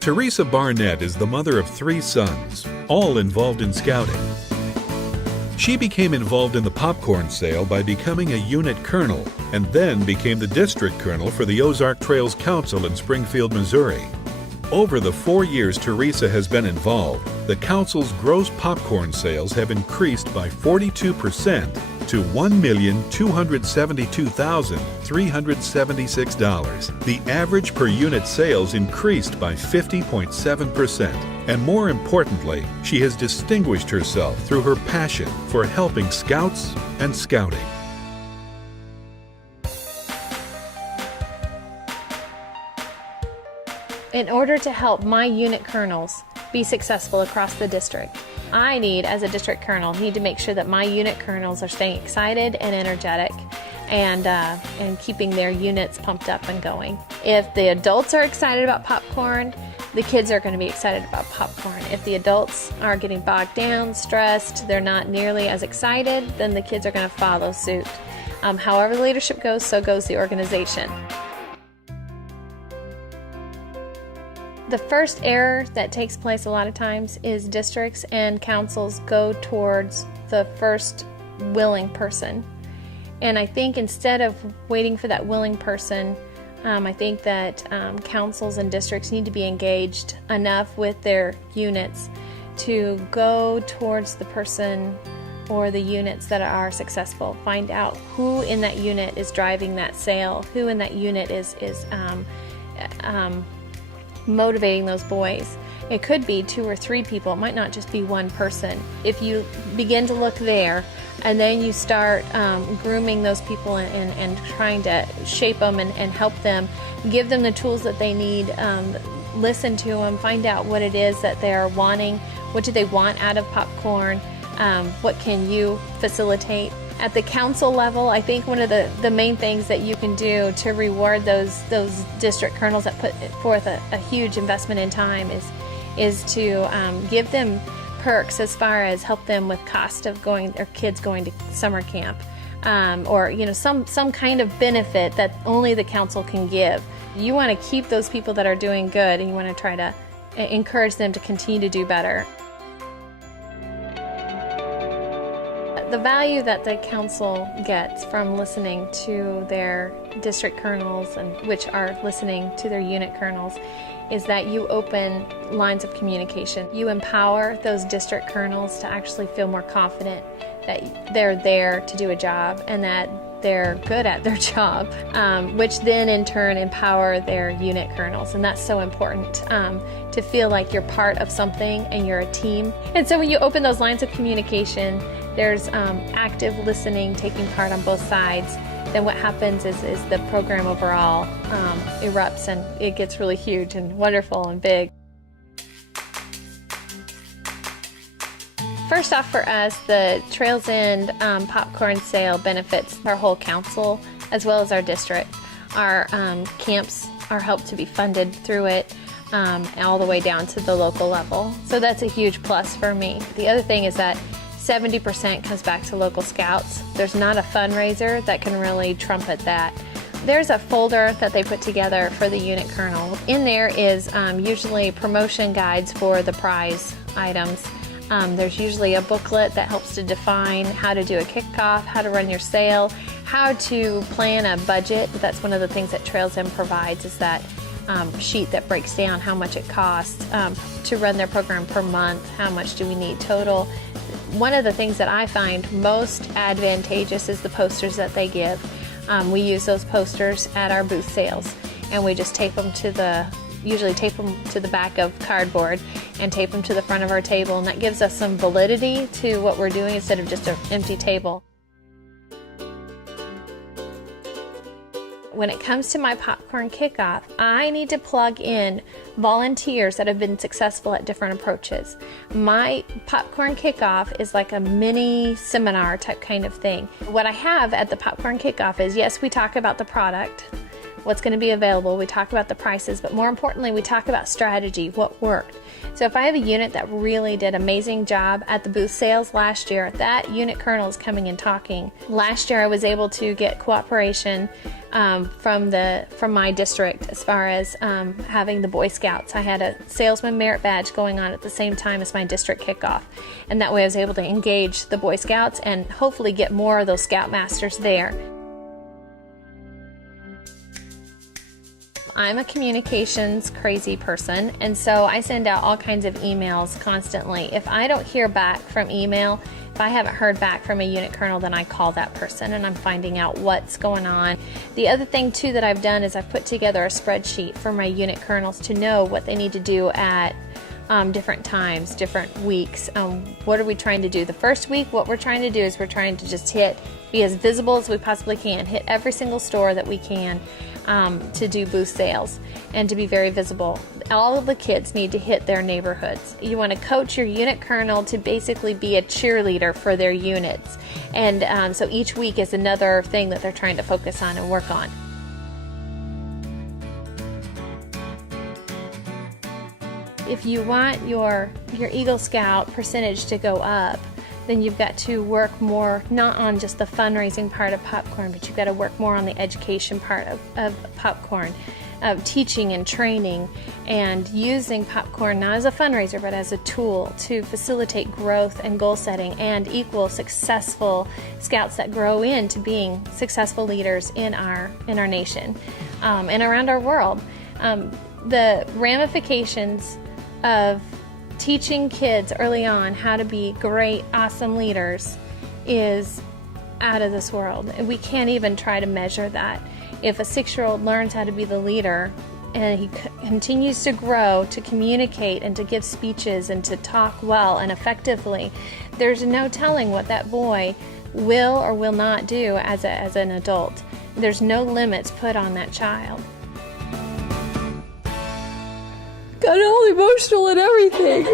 Teresa Barnett is the mother of 3 sons, all involved in scouting. She became involved in the popcorn sale by becoming a unit colonel and then became the district colonel for the Ozark Trails Council in Springfield, Missouri. Over the 4 years Teresa has been involved, the council's gross popcorn sales have increased by 42% to $1,272,376. The average per unit sales increased by 50.7%. And more importantly, she has distinguished herself through her passion for helping scouts and scouting. In order to help my unit colonels be successful across the district, I need, as a district colonel, need to make sure that my unit colonels are staying excited and energetic and keeping their units pumped up and going. If the adults are excited about popcorn, the kids are going to be excited about popcorn. If the adults are getting bogged down, stressed, they're not nearly as excited, then the kids are going to follow suit. However the leadership goes, so goes the organization. The first error that takes place a lot of times is districts and councils go towards the first willing person. And I think instead of waiting for that willing person, I think that councils and districts need to be engaged enough with their units to go towards the person or the units that are successful. Find out who in that unit is driving that sale, who in that unit is motivating those boys. It could be 2 or 3 people. It might not just be one person. If you begin to look there and then you start grooming those people and trying to shape them and help them, give them the tools that they need, listen to them, find out what it is that they're wanting, what do they want out of popcorn, what can you facilitate. At the council level, I think one of the main things that you can do to reward those district colonels that put forth a huge investment in time is to give them perks as far as help them with cost of their kids going to summer camp, or some kind of benefit that only the council can give. You want to keep those people that are doing good, and you want to try to encourage them to continue to do better. The value that the council gets from listening to their district colonels, and which are listening to their unit colonels, is that you open lines of communication. You empower those district colonels to actually feel more confident that they're there to do a job and that they're good at their job, which then in turn empower their unit colonels. And that's so important, to feel like you're part of something and you're a team. And so when you open those lines of communication, there's active listening taking part on both sides. Then what happens is the program overall erupts and it gets really huge and wonderful and big. First off, for us, the Trails End popcorn sale benefits our whole council as well as our district. Our camps are helped to be funded through it all the way down to the local level. So that's a huge plus for me. The other thing is that 70% comes back to local scouts. There's not a fundraiser that can really trumpet that. There's a folder that they put together for the unit colonel. In there is usually promotion guides for the prize items. There's usually a booklet that helps to define how to do a kickoff, how to run your sale, how to plan a budget. That's one of the things that Trails End provides, is that sheet that breaks down how much it costs to run their program per month, how much do we need total. One of the things that I find most advantageous is the posters that they give. We use those posters at our booth sales, and we just usually tape them to the back of cardboard and tape them to the front of our table, and that gives us some validity to what we're doing instead of just an empty table. When it comes to my popcorn kickoff, I need to plug in volunteers that have been successful at different approaches. My popcorn kickoff is like a mini seminar type kind of thing. What I have at the popcorn kickoff is, yes, we talk about the product, what's going to be available. We talk about the prices, but more importantly, we talk about strategy, what worked. So if I have a unit that really did an amazing job at the booth sales last year, that unit colonel is coming and talking. Last year I was able to get cooperation from my district as far as having the Boy Scouts. I had a salesman merit badge going on at the same time as my district kickoff, and that way I was able to engage the Boy Scouts and hopefully get more of those Scoutmasters there. I'm a communications crazy person, and so I send out all kinds of emails constantly. If I don't hear back from email, if I haven't heard back from a unit colonel, then I call that person and I'm finding out what's going on. The other thing too that I've done is I've put together a spreadsheet for my unit colonels to know what they need to do at different times, different weeks. What are we trying to do? The first week, what we're trying to do is we're trying to just be as visible as we possibly can, hit every single store that we can to do booth sales and to be very visible. All of the kids need to hit their neighborhoods. You want to coach your unit colonel to basically be a cheerleader for their units. And so each week is another thing that they're trying to focus on and work on. If you want your Eagle Scout percentage to go up, then you've got to work more, not on just the fundraising part of popcorn, but you've got to work more on the education part of popcorn, of teaching and training, and using popcorn not as a fundraiser, but as a tool to facilitate growth and goal setting and equal successful Scouts that grow into being successful leaders in our nation and around our world. The ramifications of teaching kids early on how to be great, awesome leaders is out of this world. And we can't even try to measure that. If a 6-year-old learns how to be the leader and he continues to grow, to communicate and to give speeches and to talk well and effectively, there's no telling what that boy will or will not do as an adult. There's no limits put on that child. Got all emotional and everything.